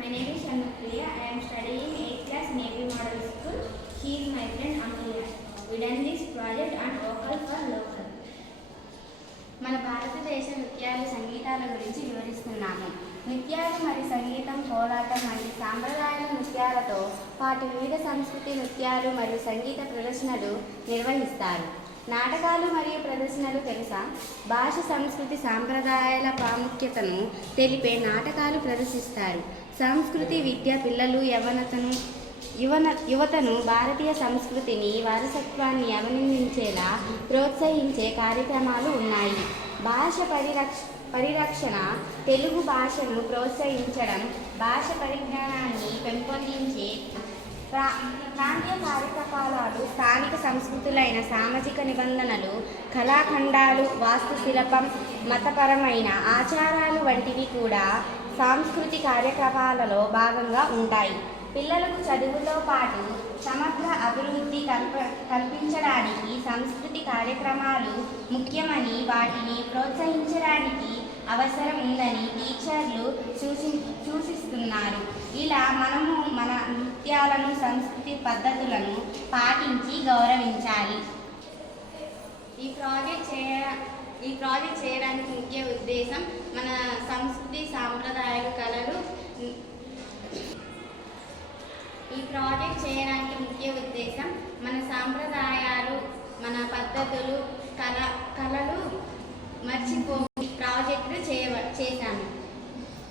My name is Shanupriya. I am studying 8th class Navy Model School. She is my friend Amelia. We done this project on vocal for local. మన భారతదేశ నృత్యాలు సంగీతాల గురించి వివరిస్తున్నాము. నృత్యాలు మరియు సంగీతం, కోలాటం వంటి సాంప్రదాయ నృత్యాలతో పాటు వివిధ సంస్కృతి నృత్యాలు మరియు సంగీత ప్రదర్శనలు నిర్వహిస్తారు. నాటకాలు మరియు ప్రదర్శనలు తెలుసా? భాష, సంస్కృతి, సాంప్రదాయాల ప్రాముఖ్యతను తెలిపే నాటకాలు ప్రదర్శిస్తారు. సంస్కృతి విద్య పిల్లలు యువతను భారతీయ సంస్కృతిని, వారసత్వాన్ని అభినందించేలా ప్రోత్సహించే కార్యక్రమాలు ఉన్నాయి. భాష పరిరక్షణ, తెలుగు భాషను ప్రోత్సహించడం, భాష పరిజ్ఞానాన్ని పెంపొందించే ప్రాంతీయ కార్యకలాపాలు, స్థానిక సంస్కృతులైన సామాజిక నిబంధనలు, కళాఖండాలు, వాస్తుశిల్పం, మతపరమైన ఆచారాలు వంటివి కూడా సాంస్కృతిక కార్యకలాపాలలో భాగంగా ఉంటాయి. పిల్లలకు చదువుతో పాటు సమగ్ర అభివృద్ధి కల్పించడానికి సంస్కృతి కార్యక్రమాలు ముఖ్యమని, వాటిని ప్రోత్సహించడానికి అవసరం ఉందని టీచర్లు సూచిస్తున్నారు. ఇలా మనము మన నృత్యాలను, సంస్కృతి పద్ధతులను పాటించి గౌరవించాలి. ఈ ప్రాజెక్ట్ చేయడానికి ముఖ్య ఉద్దేశం మన సంస్కృతి, సాంప్రదాయ కళలు మన సాంప్రదాయాలు, మన పద్ధతులు, కళలు మర్చిపో